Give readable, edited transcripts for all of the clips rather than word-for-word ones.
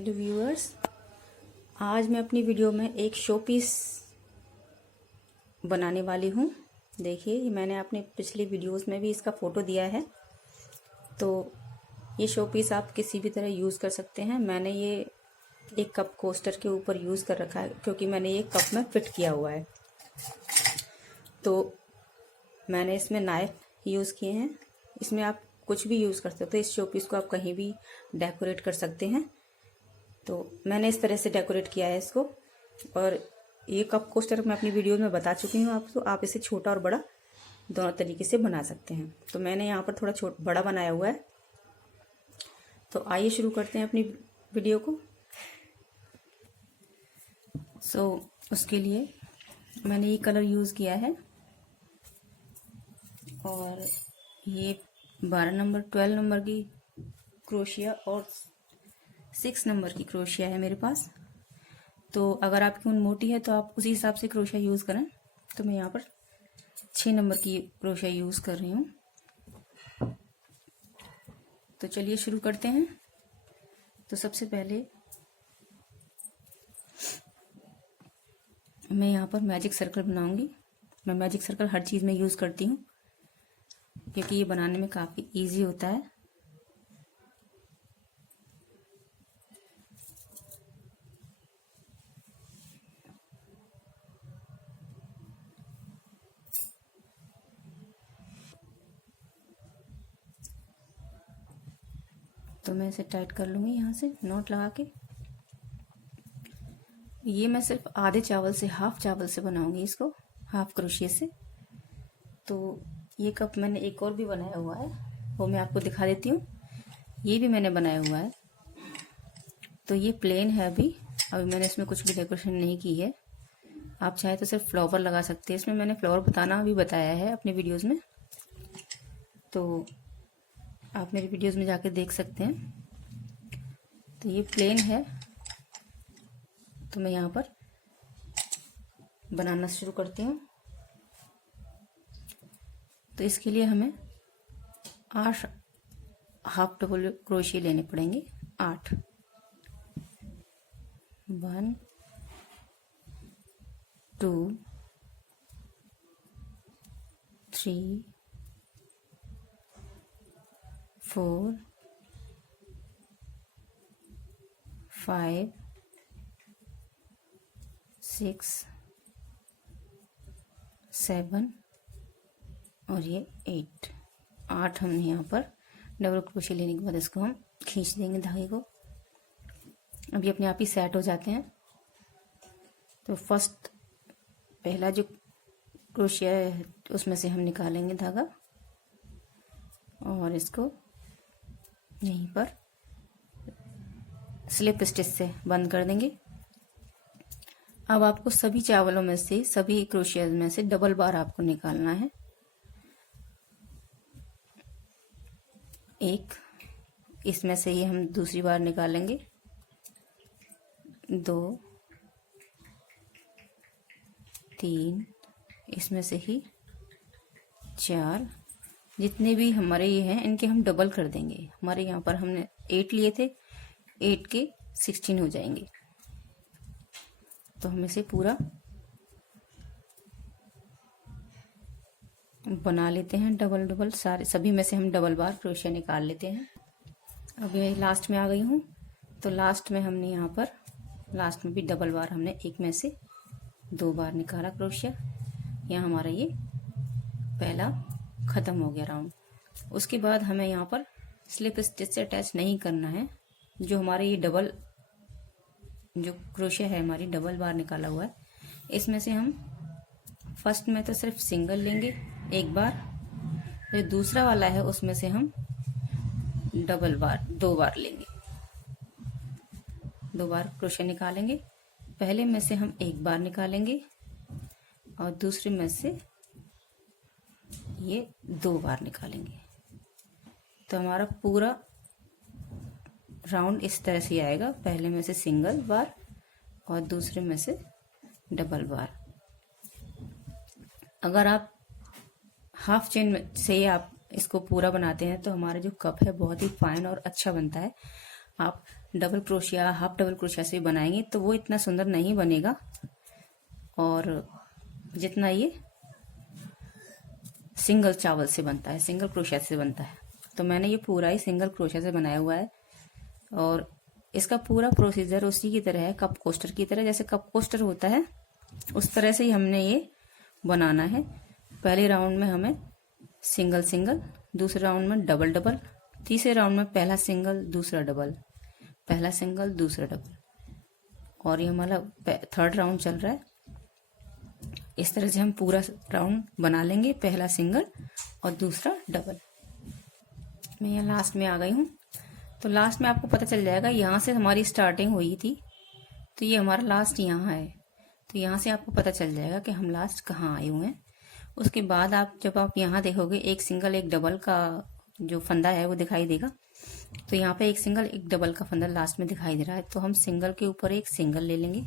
Hello viewers, आज मैं अपनी वीडियो में एक शो पीस बनाने वाली हूँ। देखिए, ये मैंने अपने पिछली वीडियोस में भी इसका फ़ोटो दिया है। तो ये शो पीस आप किसी भी तरह यूज़ कर सकते हैं। मैंने ये एक कप कोस्टर के ऊपर यूज़ कर रखा है क्योंकि मैंने ये कप में फिट किया हुआ है। तो मैंने इसमें नाइफ यूज़ किए हैं। इसमें आप कुछ भी यूज़ कर सकते हो। इस शो पीस को आप कहीं भी डेकोरेट कर सकते हैं। तो मैंने इस तरह से डेकोरेट किया है इसको। और ये कप कोस्टर मैं अपनी वीडियो में बता चुकी हूँ आपको। आप इसे छोटा और बड़ा दोनों तरीके से बना सकते हैं। तो मैंने यहाँ पर थोड़ा बड़ा बनाया हुआ है। तो आइए शुरू करते हैं अपनी वीडियो को। उसके लिए मैंने ये कलर यूज़ किया है और ये 12 नंबर 12 नंबर की क्रोशिया और 6 नंबर की क्रोशिया है मेरे पास। तो अगर आपकी ऊन मोटी है तो आप उसी हिसाब से क्रोशिया यूज़ करें। तो मैं यहाँ पर 6 नंबर की क्रोशिया यूज़ कर रही हूँ। तो चलिए शुरू करते हैं। तो सबसे पहले मैं यहाँ पर मैजिक सर्कल बनाऊंगी। मैं मैजिक सर्कल हर चीज़ में यूज़ करती हूँ क्योंकि ये बनाने में काफ़ी इजी होता है। तो मैं इसे टाइट कर लूँगी यहाँ से नॉट लगा के। ये मैं सिर्फ आधे चावल से, हाफ चावल से बनाऊंगी इसको, हाफ क्रोशिया से। तो ये कप मैंने एक और भी बनाया हुआ है, वो मैं आपको दिखा देती हूँ। ये भी मैंने बनाया हुआ है। तो ये प्लेन है अभी मैंने इसमें कुछ भी डेकोरेशन नहीं की है। आप चाहे तो सिर्फ फ्लावर लगा सकते हैं। इसमें मैंने फ्लावर बताना भी बताया है अपने वीडियोज़ में, तो आप मेरी वीडियोज़ में जाके देख सकते हैं। तो ये प्लेन है। तो मैं यहाँ पर बनाना शुरू करती हूँ। तो इसके लिए हमें 8 हाफ डबल क्रोशिया लेने पड़ेंगे। 8 1 2 3 4 5 6 7 और ये 8 हम यहाँ पर डबल क्रोशिया लेने के बाद इसको हम खींच देंगे धागे को। अब ये अपने आप ही सेट हो जाते हैं। तो फर्स्ट पहला जो क्रोशिया है उसमें से हम निकालेंगे धागा और इसको यहीं पर स्लिप स्टिच से बंद कर देंगे। अब आपको सभी चावलों में से, सभी क्रोशिया में से डबल बार आपको निकालना है। एक इसमें से ही हम दूसरी बार निकालेंगे, 2 3 इसमें से ही 4, जितने भी हमारे ये हैं इनके हम डबल कर देंगे। हमारे यहाँ पर हमने 8 लिए थे, 8 के 16 हो जाएंगे। तो हम इसे पूरा बना लेते हैं डबल डबल। सारे सभी में से हम डबल बार क्रोशिया निकाल लेते हैं। अब ये लास्ट में आ गई हूँ। तो लास्ट में हमने यहाँ पर लास्ट में भी डबल बार हमने एक में से 2 बार निकाला क्रोशिया। यहाँ हमारा ये पहला ख़त्म हो गया राउंड। उसके बाद हमें यहाँ पर स्लिप स्टिच से अटैच नहीं करना है। जो हमारे ये डबल जो क्रोशिया है, हमारी डबल बार निकाला हुआ है, इसमें से हम फर्स्ट में तो सिर्फ सिंगल लेंगे एक बार। जो दूसरा वाला है उसमें से हम डबल बार 2 बार लेंगे। 2 बार क्रोशिया निकालेंगे। पहले में से हम 1 बार निकालेंगे और दूसरे में से ये 2 बार निकालेंगे। तो हमारा पूरा राउंड इस तरह से आएगा। पहले में से सिंगल बार और दूसरे में से डबल बार। अगर आप हाफ चेन से आप इसको पूरा बनाते हैं तो हमारा जो कप है बहुत ही फाइन और अच्छा बनता है। आप double crochet, half double crochet से बनाएंगे तो वो इतना सुंदर नहीं बनेगा और जितना ये सिंगल चावल से बनता है, सिंगल क्रोशिया से बनता है। तो मैंने ये पूरा ही सिंगल क्रोशिया से बनाया हुआ है और इसका पूरा प्रोसीजर उसी की तरह है, कप कोस्टर की तरह। जैसे कप कोस्टर होता है उस तरह से ही हमने ये बनाना है। पहले राउंड में हमें सिंगल सिंगल, दूसरे राउंड में डबल डबल, तीसरे राउंड में पहला सिंगल दूसरा डबल, पहला सिंगल दूसरा डबल, और ये हमारा थर्ड राउंड चल रहा है। इस तरह से हम पूरा राउंड बना लेंगे, पहला सिंगल और दूसरा डबल। मैं यहाँ लास्ट में आ गई हूँ। तो लास्ट में आपको पता चल जाएगा, यहाँ से हमारी स्टार्टिंग हुई थी तो ये हमारा लास्ट यहाँ है। तो यहाँ से आपको पता चल जाएगा कि हम लास्ट कहाँ आए हुए हैं। उसके बाद जब आप यहाँ देखोगे एक सिंगल एक डबल का जो फंदा है वो दिखाई देगा। तो यहाँ पे एक सिंगल एक डबल का फंदा लास्ट में दिखाई दे रहा है। तो हम सिंगल के ऊपर एक सिंगल ले लेंगे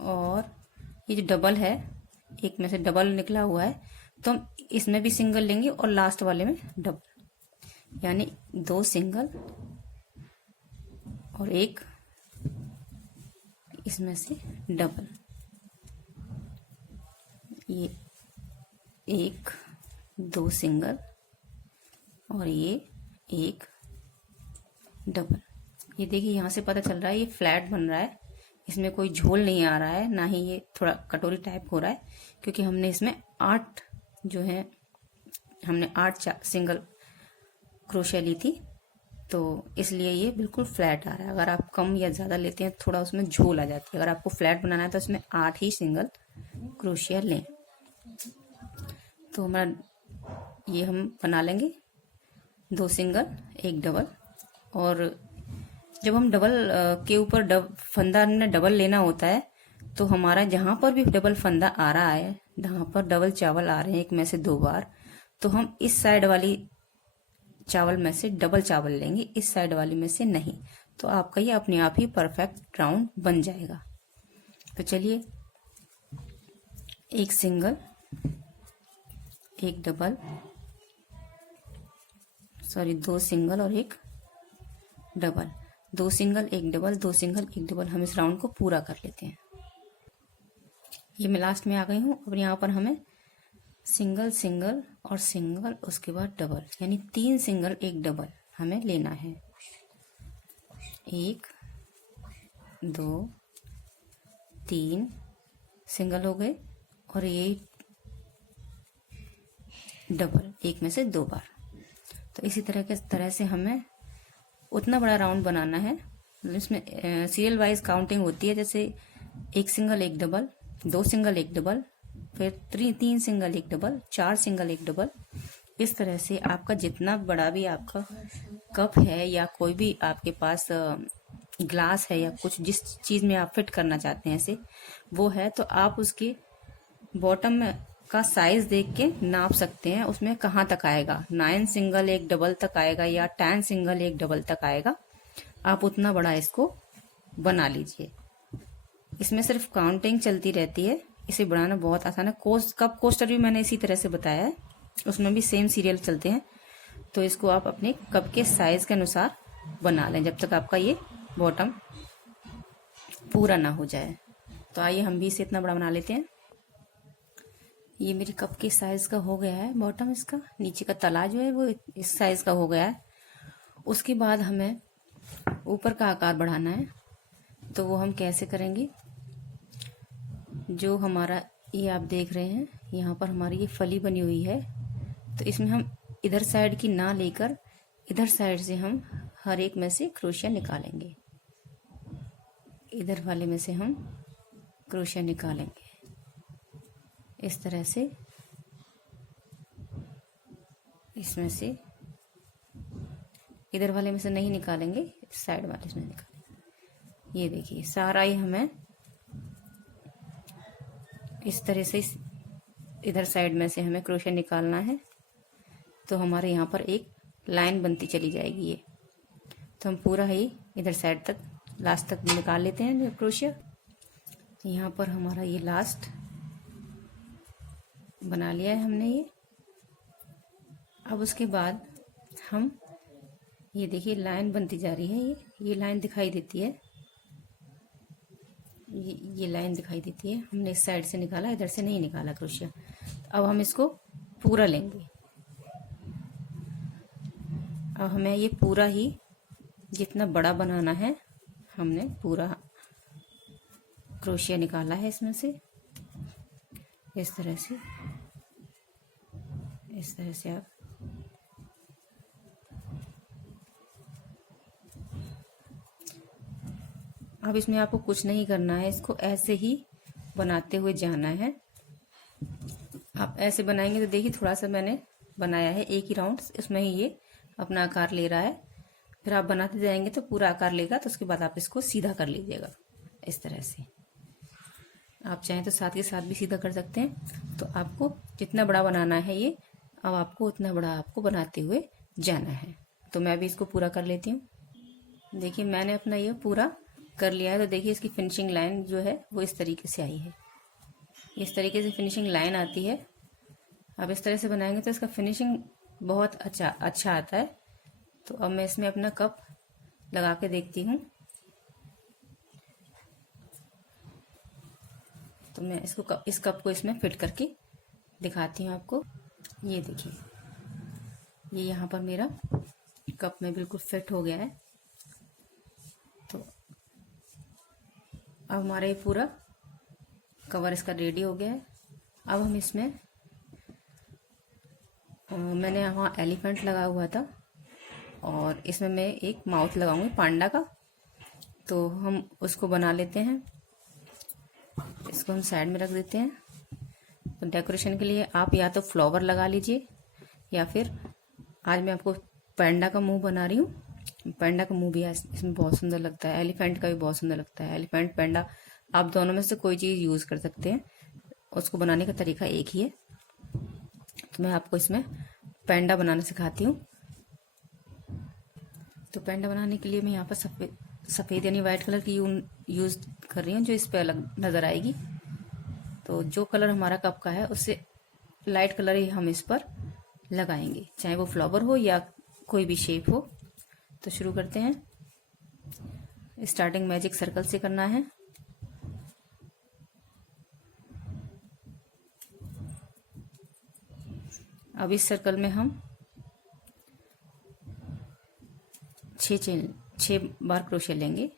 और ये जो डबल है, एक में से डबल निकला हुआ है तो हम इसमें भी सिंगल लेंगे और लास्ट वाले में डबल, यानी 2 सिंगल और एक इसमें से डबल। ये 1 2 सिंगल और ये 1 डबल। ये देखिए यहाँ से पता चल रहा है ये फ्लैट बन रहा है, इसमें कोई झोल नहीं आ रहा है, ना ही ये थोड़ा कटोरी टाइप हो रहा है, क्योंकि हमने इसमें 8 जो है हमने 8 सिंगल क्रोशिया ली थी, तो इसलिए ये बिल्कुल फ्लैट आ रहा है। अगर आप कम या ज़्यादा लेते हैं थोड़ा उसमें झोल आ जाती है। अगर आपको फ्लैट बनाना है तो उसमें 8 ही सिंगल क्रोशिया लें। तो हमारा ये हम बना लेंगे 2 सिंगल 1 डबल। और जब हम डबल के ऊपर फंदा हमने डबल लेना होता है तो हमारा जहाँ पर भी डबल फंदा आ रहा है, जहाँ पर डबल चावल आ रहे हैं एक में से 2 बार, तो हम इस साइड वाली चावल में से डबल चावल लेंगे, इस साइड वाली में से नहीं। तो आपका ये अपने आप ही परफेक्ट राउंड बन जाएगा। तो चलिए, एक सिंगल एक डबल, सॉरी 2 सिंगल और 1 double, 2 single 1 double, 2 single 1 double. हम इस राउंड को पूरा कर लेते हैं। ये मैं लास्ट में आ गई हूँ। अब यहाँ पर हमें सिंगल सिंगल और सिंगल, उसके बाद डबल, यानी 3 सिंगल 1 डबल हमें लेना है। 1 2 3 सिंगल हो गए और ये डबल, एक में से 2 बार। तो इसी तरह से हमें उतना बड़ा राउंड बनाना है। इसमें सीरियल वाइज काउंटिंग होती है, जैसे 1 सिंगल 1 डबल, 2 सिंगल 1 डबल, फिर 3 सिंगल 1 डबल, 4 सिंगल 1 डबल। इस तरह से आपका जितना बड़ा भी आपका कप है या कोई भी आपके पास ग्लास है या कुछ जिस चीज़ में आप फिट करना चाहते हैं ऐसे वो है, तो आप उसके बॉटम में का साइज देख के नाप सकते हैं उसमें कहाँ तक आएगा। 9 सिंगल 1 डबल तक आएगा या 10 सिंगल 1 डबल तक आएगा। आप उतना बड़ा इसको बना लीजिए। इसमें सिर्फ काउंटिंग चलती रहती है, इसे बनाना बहुत आसान है। कप कोस्टर भी मैंने इसी तरह से बताया है, उसमें भी सेम सीरियल चलते हैं। तो इसको आप अपने कप के साइज के अनुसार बना लें जब तक आपका ये बॉटम पूरा ना हो जाए। तो आइए हम भी इसे इतना बड़ा बना लेते हैं। ये मेरी कप के साइज का हो गया है बॉटम, इसका नीचे का तला जो है वो इस साइज का हो गया है। उसके बाद हमें ऊपर का आकार बढ़ाना है, तो वो हम कैसे करेंगे। जो हमारा ये आप देख रहे हैं यहाँ पर हमारी ये फली बनी हुई है, तो इसमें हम इधर साइड की ना लेकर इधर साइड से हम हर एक में से क्रोशिया निकालेंगे। इधर वाले में से हम क्रोशिया निकालेंगे इस तरह से, इसमें से इधर वाले में से नहीं निकालेंगे, साइड वाले से निकालेंगे। ये देखिए सारा ही हमें इस तरह से इधर साइड में से हमें क्रोशिया निकालना है। तो हमारे यहाँ पर एक लाइन बनती चली जाएगी ये। तो हम पूरा ही इधर साइड तक लास्ट तक निकाल लेते हैं क्रोशिया। यहाँ पर हमारा ये लास्ट बना लिया है हमने ये। अब उसके बाद हम ये देखिए लाइन बनती जा रही है, ये लाइन दिखाई देती है, ये लाइन दिखाई देती है। हमने इस साइड से निकाला, इधर से नहीं निकाला क्रोशिया। अब हम इसको पूरा लेंगे। अब हमें ये पूरा ही जितना बड़ा बनाना है, हमने पूरा क्रोशिया निकाला है इसमें से, इस तरह से आप अब इसमें आपको कुछ नहीं करना है, इसको ऐसे ही बनाते हुए जाना है। आप ऐसे बनाएंगे तो देखिए थोड़ा सा मैंने बनाया है, एक ही राउंड, इसमें ही ये अपना आकार ले रहा है। फिर आप बनाते जाएंगे तो पूरा आकार लेगा, तो उसके बाद आप इसको सीधा कर लीजिएगा इस तरह से। आप चाहें तो साथ के साथ भी सीधा कर सकते हैं। तो आपको जितना बड़ा बनाना है ये, अब आपको उतना बड़ा आपको बनाते हुए जाना है। तो मैं भी इसको पूरा कर लेती हूँ। देखिए मैंने अपना ये पूरा कर लिया है। तो देखिए इसकी फिनिशिंग लाइन जो है वो इस तरीके से आई है, इस तरीके से फिनिशिंग लाइन आती है। अब इस तरह से बनाएंगे तो इसका फिनिशिंग बहुत अच्छा आता है। तो अब मैं इसमें अपना कप लगा के देखती हूँ। तो मैं इस कप को इसमें फिट करके दिखाती हूँ आपको। ये देखिए, ये यहाँ पर मेरा कप में बिल्कुल फिट हो गया है। तो अब हमारा ये पूरा कवर इसका रेडी हो गया है। अब हम इसमें मैंने यहाँ एलिफेंट लगा हुआ था और इसमें मैं एक माउथ लगाऊंगी पांडा का। तो हम उसको बना लेते हैं, इसको हम साइड में रख देते हैं। तो डेकोरेशन के लिए आप या तो फ्लावर लगा लीजिए, या फिर आज मैं आपको पैंडा का मुंह बना रही हूँ। पैंडा का मुंह भी इसमें बहुत सुंदर लगता है, एलिफेंट का भी बहुत सुंदर लगता है। एलिफेंट पैंडा आप दोनों में से कोई चीज़ यूज़ कर सकते हैं, उसको बनाने का तरीका एक ही है। तो मैं आपको इसमें पैंडा बनाना सिखाती हूँ। तो पैंडा बनाने के लिए मैं यहाँ पर सफ़ेद यानी वाइट कलर की यूज़ कर रही हूँ, जो इस पर अलग नज़र आएगी। तो जो कलर हमारा कप का है उससे लाइट कलर ही हम इस पर लगाएंगे, चाहे वो फ्लावर हो या कोई भी शेप हो। तो शुरू करते हैं। स्टार्टिंग मैजिक सर्कल से करना है। अब इस सर्कल में हम 6 बार क्रोशिया लेंगे,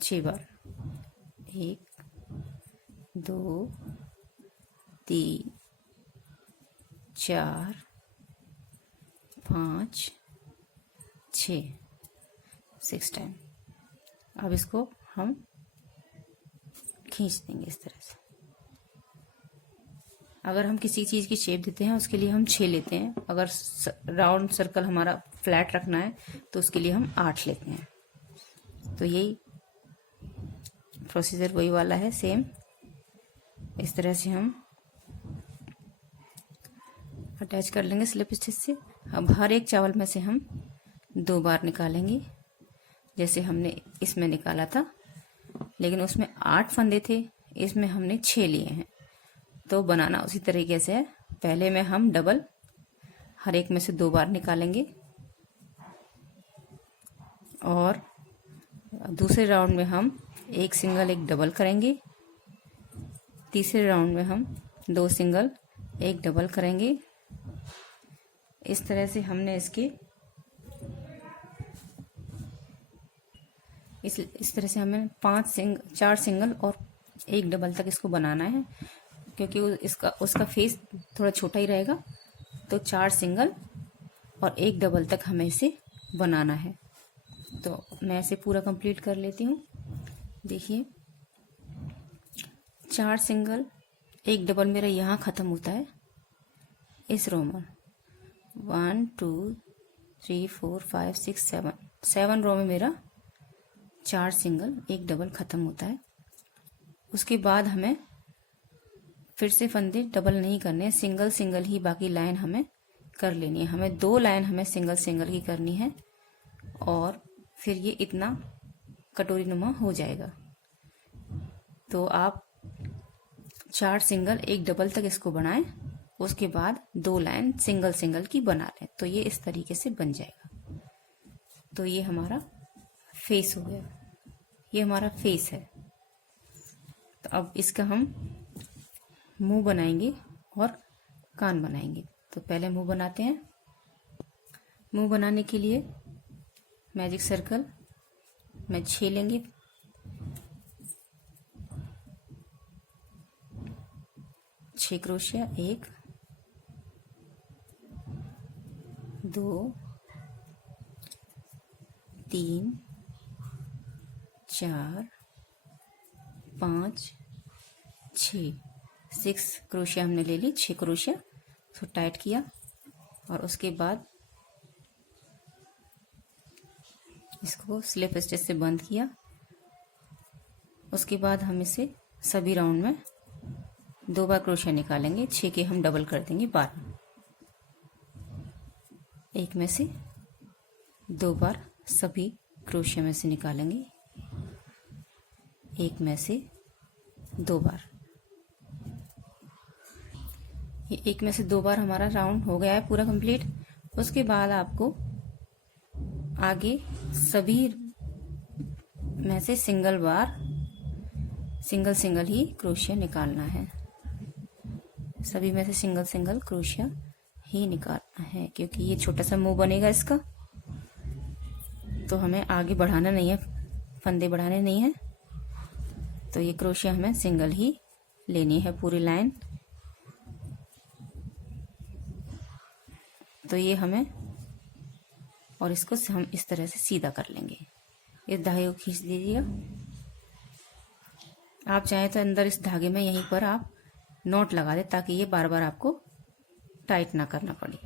6 बार। 1 2 3 4 5 6 टाइम। अब इसको हम खींच देंगे इस तरह से। अगर हम किसी चीज़ की शेप देते हैं उसके लिए हम 6 लेते हैं। अगर राउंड सर्कल हमारा फ्लैट रखना है तो उसके लिए हम 8 लेते हैं। तो यही प्रोसीजर वही वाला है, सेम इस तरह से हम अटैच कर लेंगे स्लिप स्टिच से। अब हर एक चावल में से हम 2 बार निकालेंगे, जैसे हमने इसमें निकाला था, लेकिन उसमें 8 फंदे थे, इसमें हमने 6 लिए हैं। तो बनाना उसी तरीके से है। पहले में हम डबल हर एक में से 2 बार निकालेंगे, और दूसरे राउंड में हम एक सिंगल एक डबल करेंगे। तीसरे राउंड में हम 2 सिंगल एक डबल करेंगे। इस तरह से हमने इस तरह से हमें 4 सिंगल और एक डबल तक इसको बनाना है, क्योंकि उसका फेस थोड़ा छोटा ही रहेगा। तो 4 सिंगल और एक डबल तक हमें इसे बनाना है। तो मैं इसे पूरा कंप्लीट कर लेती हूँ। देखिए 4 सिंगल एक डबल मेरा यहाँ ख़त्म होता है इस रो में। 1 2 3 4 5 6 7 रो में मेरा 4 सिंगल एक डबल ख़त्म होता है। उसके बाद हमें फिर से फंदे डबल नहीं करने, सिंगल सिंगल ही बाकी लाइन हमें कर लेनी है। हमें 2 लाइन हमें सिंगल सिंगल की करनी है, और फिर ये इतना कटोरी नुमा हो जाएगा। तो आप 4 सिंगल एक डबल तक इसको बनाएं, उसके बाद 2 लाइन सिंगल सिंगल की बना लें, तो ये इस तरीके से बन जाएगा। तो ये हमारा फेस हो गया, ये हमारा फेस है। तो अब इसका हम मुंह बनाएंगे और कान बनाएंगे। तो पहले मुंह बनाते हैं। मुंह बनाने के लिए मैजिक सर्कल में 6 लेंगे। 6 क्रोशिया, 1 2 3 4 5 6 क्रोशिया हमने ले ली। 6 क्रोशिया तो टाइट किया और उसके बाद इसको स्लिप स्टिच से बंद किया। उसके बाद हम इसे सभी राउंड में 2 बार क्रोशिया निकालेंगे। 6 के हम डबल कर देंगे 12। एक में से 2 बार सभी क्रोशिया में से निकालेंगे, एक में से 2 बार। ये एक में से 2 बार हमारा राउंड हो गया है पूरा कंप्लीट। उसके बाद आपको आगे सभी में से सिंगल ही क्रोशिया निकालना है। सभी में से सिंगल क्रोशिया ही निकालना है, क्योंकि ये छोटा सा मुंह बनेगा इसका, तो हमें आगे बढ़ाना नहीं है, फंदे बढ़ाने नहीं है। तो ये क्रोशिया हमें सिंगल ही लेनी है पूरी लाइन। तो ये हमें, और इसको हम इस तरह से सीधा कर लेंगे। इस धागे को खींच दीजिएगा। आप चाहें तो अंदर इस धागे में यहीं पर आप नॉट लगा दें, ताकि ये बार बार आपको टाइट ना करना पड़े।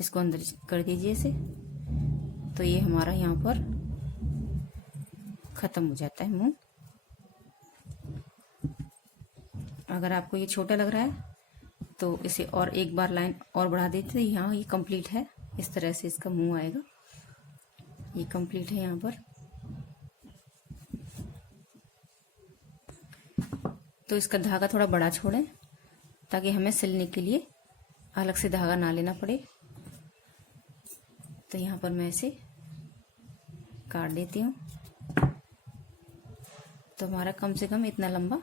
इसको अंदर कर दीजिए इसे। तो ये हमारा यहाँ पर खत्म हो जाता है मुंह। अगर आपको ये छोटा लग रहा है तो इसे और एक बार लाइन और बढ़ा देते, तो यहाँ ये कंप्लीट है। इस तरह से इसका मुंह आएगा। ये कंप्लीट है यहाँ पर। तो इसका धागा थोड़ा बड़ा छोड़ें, ताकि हमें सिलने के लिए अलग से धागा ना लेना पड़े। तो यहाँ पर मैं इसे काट देती हूँ। तो हमारा कम से कम इतना लंबा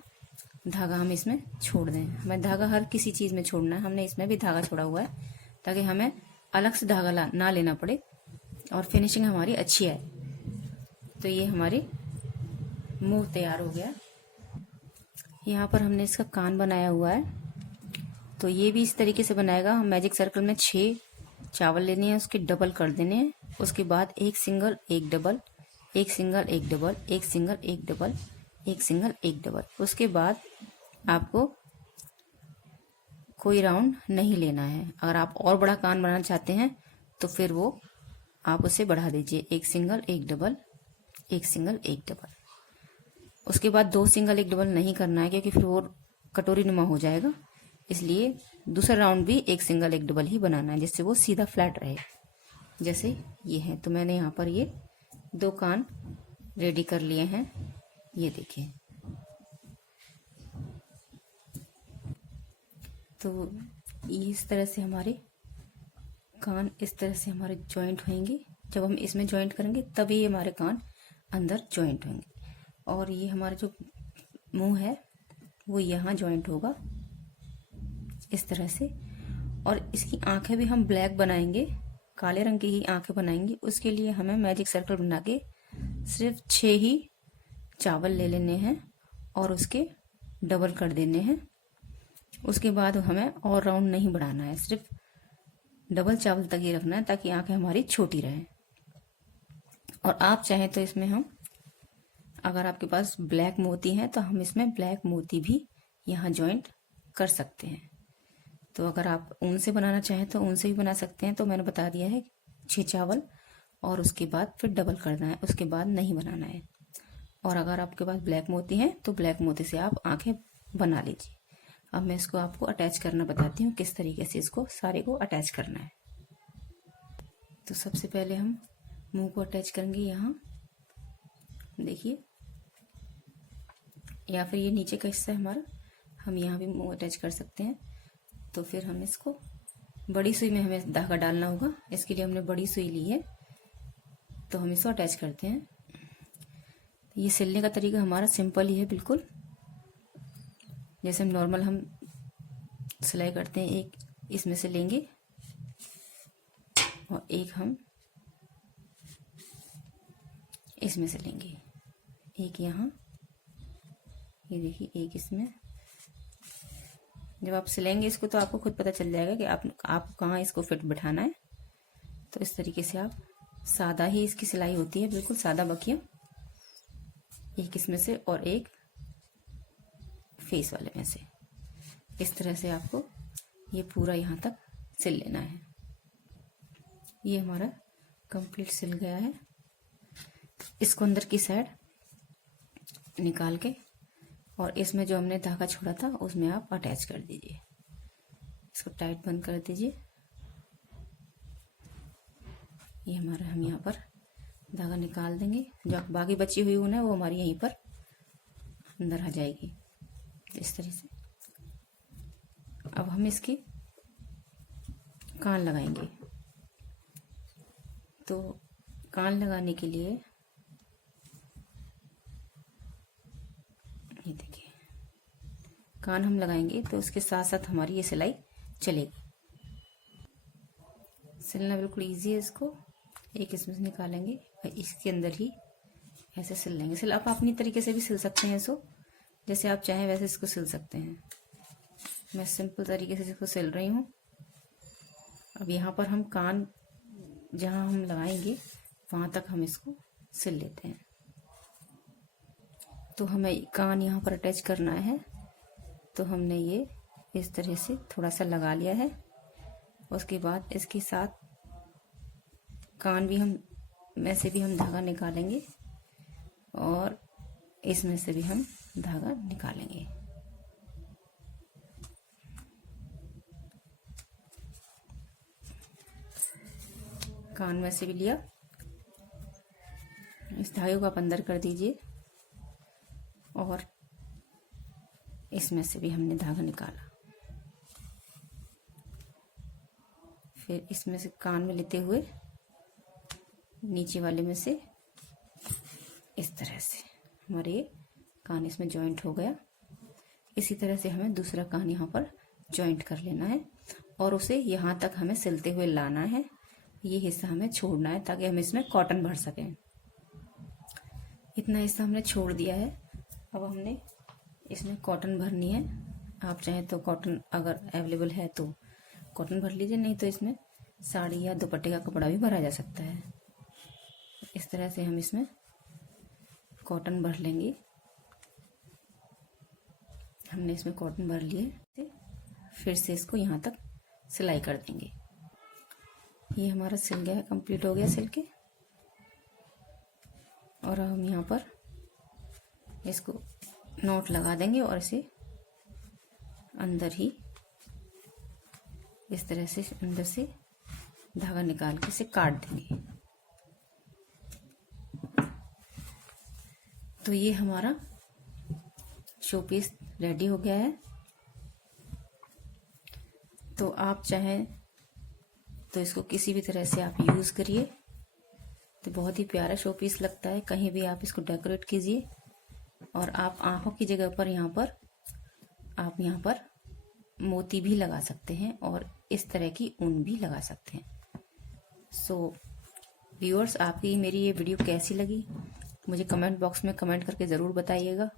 धागा हम इसमें छोड़ दें। हमें धागा हर किसी चीज़ में छोड़ना है। हमने इसमें भी धागा छोड़ा हुआ है, ताकि हमें अलग से धागा ना लेना पड़े और फिनिशिंग हमारी अच्छी आए। तो ये हमारी मुंह तैयार हो गया। यहाँ पर हमने इसका कान बनाया हुआ है। तो ये भी इस तरीके से बनाएगा। हम मैजिक सर्कल में 6 चावल लेने हैं, उसके डबल कर देने हैं। उसके बाद एक सिंगल एक डबल, एक सिंगल एक डबल, एक सिंगल एक डबल, एक सिंगल एक डबल। उसके बाद आपको कोई राउंड नहीं लेना है। अगर आप और बड़ा कान बनाना चाहते हैं तो फिर वो आप उसे बढ़ा दीजिए। एक सिंगल एक डबल, एक सिंगल एक डबल। उसके बाद 2 सिंगल एक डबल नहीं करना है, क्योंकि फिर वो कटोरी नुमा हो जाएगा। इसलिए दूसरा राउंड भी एक सिंगल एक डबल ही बनाना है, जिससे वो सीधा फ्लैट रहे, जैसे ये है। तो मैंने यहाँ पर ये 2 कान रेडी कर लिए हैं। ये देखिए। तो इस तरह से हमारे कान इस तरह से हमारे जॉइंट होंगे। जब हम इसमें जॉइंट करेंगे तभी हमारे कान अंदर जॉइंट होंगे। और ये हमारा जो मुंह है वो यहाँ जॉइंट होगा इस तरह से। और इसकी आंखें भी हम ब्लैक बनाएंगे, काले रंग की ही आंखें बनाएंगे। उसके लिए हमें मैजिक सर्कल बना के सिर्फ 6 ही चावल ले लेने हैं और उसके डबल कर देने हैं। उसके बाद हमें और राउंड नहीं बढ़ाना है, सिर्फ डबल चावल तक ही रखना है, ताकि आंखें हमारी छोटी रहें। और आप चाहें तो इसमें हम, अगर आपके पास ब्लैक मोती है तो हम इसमें ब्लैक मोती भी यहाँ जॉइंट कर सकते हैं। तो अगर आप ऊन से बनाना चाहें तो ऊन से भी बना सकते हैं। तो मैंने बता दिया है 6 चावल और उसके बाद फिर डबल करना है, उसके बाद नहीं बनाना है। और अगर आपके पास ब्लैक मोती है तो ब्लैक मोती से आप आंखें बना लीजिए। अब मैं इसको आपको अटैच करना बताती हूँ, किस तरीके से इसको सारे को अटैच करना है। तो सबसे पहले हम मुंह को अटैच करेंगे यहाँ, देखिए, या फिर ये नीचे का हिस्सा है हमारा, हम यहाँ भी मुंह अटैच कर सकते हैं। तो फिर हम इसको बड़ी सुई में हमें धागा डालना होगा। इसके लिए हमने बड़ी सुई ली है, तो हम इसको अटैच करते हैं। ये सिलने का तरीका हमारा सिंपल ही है बिल्कुल, जैसे हम नॉर्मल हम सिलाई करते हैं। एक इसमें से लेंगे और एक हम इसमें से लेंगे, एक यहाँ, ये देखिए एक इसमें। जब आप सिलेंगे इसको तो आपको खुद पता चल जाएगा कि आप कहाँ इसको फिट बिठाना है। तो इस तरीके से आप सादा ही इसकी सिलाई होती है, बिल्कुल सादा बकिया, एक इसमें से और एक फेस वाले में से। इस तरह से आपको ये पूरा यहाँ तक सिल लेना है। ये हमारा कंप्लीट सिल गया है। इसको अंदर की साइड निकाल के और इसमें जो हमने धागा छोड़ा था उसमें आप अटैच कर दीजिए। इसको टाइट बंद कर दीजिए। ये हमारा हम यहाँ पर धागा निकाल देंगे। जो बाकी बची हुई ऊन है वो हमारी यहीं पर अंदर आ जाएगी इस तरह से। अब हम इसकी कान लगाएंगे। तो कान लगाने के लिए ये देखिए, कान हम लगाएंगे तो उसके साथ साथ हमारी ये सिलाई चलेगी। सिलना बिल्कुल इजी है। इसको एक इसमें से निकालेंगे और इसके अंदर ही ऐसे सिल लेंगे। सिल आप अपनी तरीके से भी सिल सकते हैं, इसको जैसे आप चाहें वैसे इसको सिल सकते हैं। मैं सिंपल तरीके से इसको सिल रही हूँ। अब यहाँ पर हम कान जहाँ हम लगाएंगे वहाँ तक हम इसको सिल लेते हैं। तो हमें कान यहाँ पर अटैच करना है, तो हमने ये इस तरह से थोड़ा सा लगा लिया है। उसके बाद इसके साथ कान भी हम में से भी हम धागा निकालेंगे और इसमें से भी हम धागा निकालेंगे। कान में से भी लिया, इस धागे को आप अंदर कर दीजिए और इसमें से भी हमने धागा निकाला। फिर इसमें से कान में लेते हुए नीचे वाले में से इस तरह से हमारे ये कान इसमें जॉइंट हो गया। इसी तरह से हमें दूसरा कान यहाँ पर जॉइंट कर लेना है और उसे यहाँ तक हमें सिलते हुए लाना है। ये हिस्सा हमें छोड़ना है ताकि हम इसमें कॉटन भर सकें। इतना हिस्सा हमने छोड़ दिया है। अब हमने इसमें कॉटन भरनी है। आप चाहें तो कॉटन अगर अवेलेबल है तो कॉटन भर लीजिए, नहीं तो इसमें साड़ी या दुपट्टे का कपड़ा भी भरा जा सकता है। इस तरह से हम इसमें कॉटन भर लेंगे। हमने इसमें कॉटन भर लिए, फिर से इसको यहाँ तक सिलाई कर देंगे। ये हमारा सिल गया है, कंप्लीट हो गया सिल के। और हम यहाँ पर इसको नॉट लगा देंगे और इसे अंदर ही इस तरह से अंदर से धागा निकाल के इसे काट देंगे। तो ये हमारा शो पीस रेडी हो गया है। तो आप चाहें तो इसको किसी भी तरह से आप यूज़ करिए, तो बहुत ही प्यारा शो पीस लगता है। कहीं भी आप इसको डेकोरेट कीजिए और आप आंखों की जगह पर आप यहाँ पर मोती भी लगा सकते हैं और इस तरह की ऊन भी लगा सकते हैं। सो व्यूअर्स, आपकी मेरी ये वीडियो कैसी लगी मुझे कमेंट बॉक्स में कमेंट करके ज़रूर बताइएगा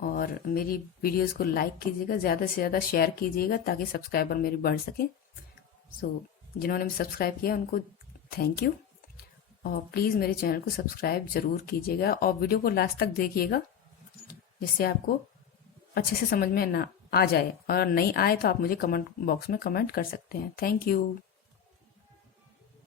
और मेरी वीडियोस को लाइक कीजिएगा, ज़्यादा से ज़्यादा शेयर कीजिएगा ताकि सब्सक्राइबर मेरे बढ़ सके। सो जिन्होंने सब्सक्राइब किया उनको थैंक यू और प्लीज़ मेरे चैनल को सब्सक्राइब ज़रूर कीजिएगा और वीडियो को लास्ट तक देखिएगा जिससे आपको अच्छे से समझ में ना आ जाए, और नहीं आए तो आप मुझे कमेंट बॉक्स में कमेंट कर सकते हैं। Thank you.